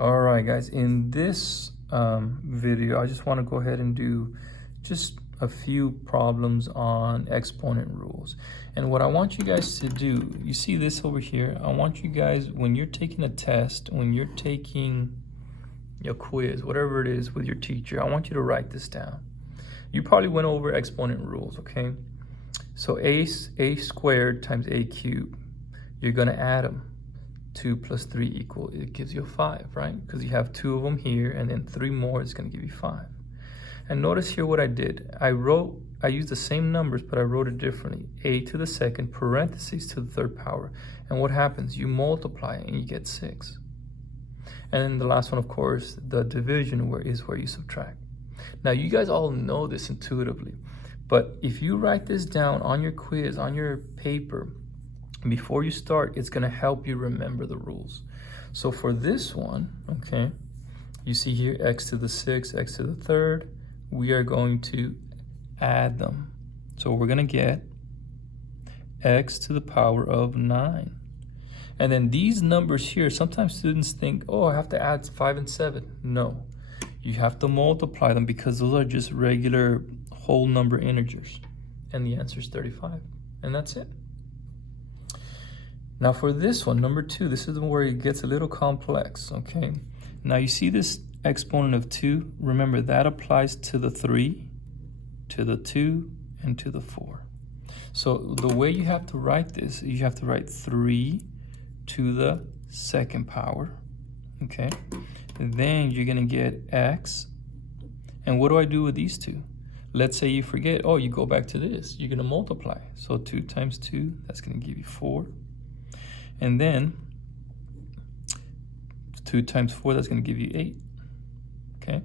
All right, guys, in this video, I just want to go ahead and do just a few problems on exponent rules. And what I want you guys to do, you see this over here, I want you guys, when you're taking a test, when you're taking a quiz, whatever it is with your teacher, I want you to write this down. You probably went over exponent rules, okay? So a squared times a cubed, you're going to add them. 2 plus 3 equal, it gives you a 5, right? Because you have 2 of them here, and then 3 more is going to give you 5. And notice here what I did. I used the same numbers, but I wrote it differently. A to the second, parentheses to the third power. And what happens? You multiply and you get 6. And then the last one, of course, the division is where you subtract. Now, you guys all know this intuitively, but if you write this down on your quiz, on your paper, before you start, it's going to help you remember the rules. So for this one, okay, you see here x to the 6th, x to the 3rd, we are going to add them. So we're going to get x to the power of 9. And then these numbers here, sometimes students think, oh, I have to add 5 and 7. No, you have to multiply them because those are just regular whole number integers. And the answer is 35. And that's it. Now for this one, number 2, this is where it gets a little complex, okay? Now you see this exponent of 2, remember that applies to the 3, to the 2, and to the 4. So the way you have to write this, you have to write 3 to the second power, okay? And then you're gonna get x, and what do I do with these two? Let's say you forget, oh, you go back to this, you're gonna multiply. So 2 times 2, that's gonna give you 4. And then 2 times 4, that's going to give you 8. Okay?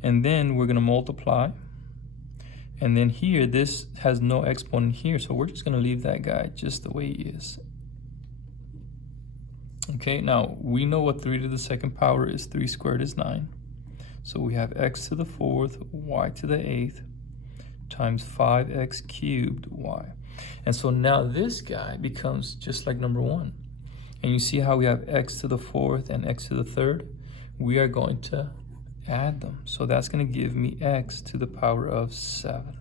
And then we're going to multiply. And then here, this has no exponent here, so we're just going to leave that guy just the way he is. Okay, now we know what 3 to the second power is. 3 squared is 9. So we have x to the 4th, y to the 8th, times 5x cubed y. And so now this guy becomes just like number 1. And you see how we have x to the 4th and x to the 3rd? We are going to add them. So that's going to give me x to the power of 7.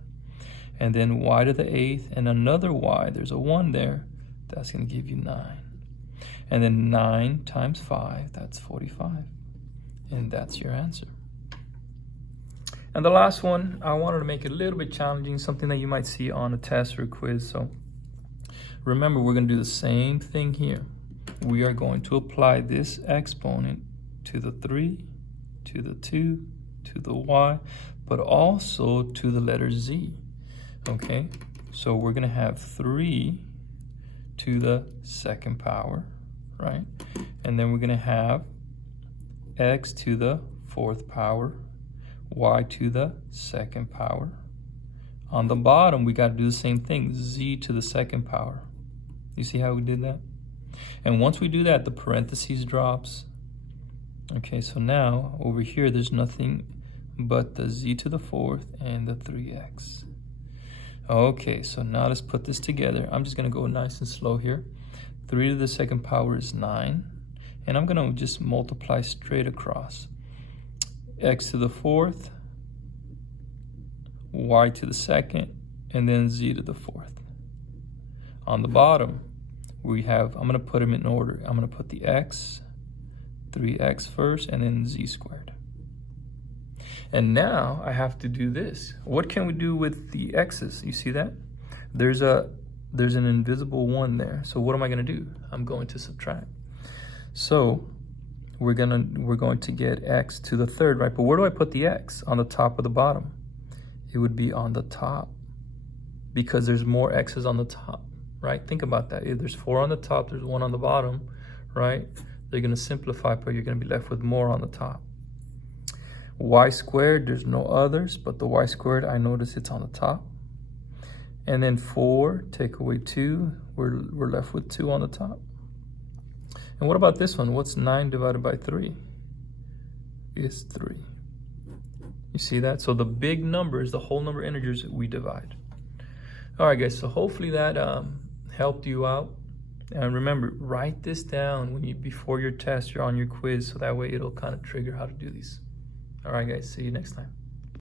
And then y to the 8th and another y, there's a 1 there, that's going to give you 9. And then 9 times 5, that's 45. And that's your answer. And the last one, I wanted to make it a little bit challenging, something that you might see on a test or a quiz. So remember, we're going to do the same thing here. We are going to apply this exponent to the 3, to the 2, to the y, but also to the letter z. Okay, so we're going to have 3 to the second power, right? And then we're going to have x to the 4th power, y to the second power. On the bottom, we got to do the same thing, z to the second power. You see how we did that? And once we do that, the parentheses drops. Okay, so now over here, there's nothing but the z to the 4th and the 3x. Okay, so now let's put this together. I'm just going to go nice and slow here. 3 to the second power is 9. And I'm going to just multiply straight across. X to the 4th, y to the 2nd, and then z to the 4th. On the bottom, we have, I'm going to put them in order. I'm going to put the x, 3x first, and then z squared. And now I have to do this. What can we do with the x's? You see that? There's an invisible 1 there. So what am I going to do? I'm going to subtract. So we're going to get x to the 3rd, right? But where do I put the x? On the top or the bottom? It would be on the top because there's more x's on the top, right? Think about that. If there's 4 on the top, there's 1 on the bottom, right? They're going to simplify, but you're going to be left with more on the top. Y squared, there's no others, but the y squared, I notice it's on the top. And then 4, take away 2, we're left with 2 on the top. And what about this one? What's 9 divided by 3? Is 3. You see that? So the big numbers, the whole number integers, we divide. All right, guys, so hopefully that helped you out. And remember, write this down when before your test, you're on your quiz, so that way it'll kind of trigger how to do these. All right, guys, see you next time.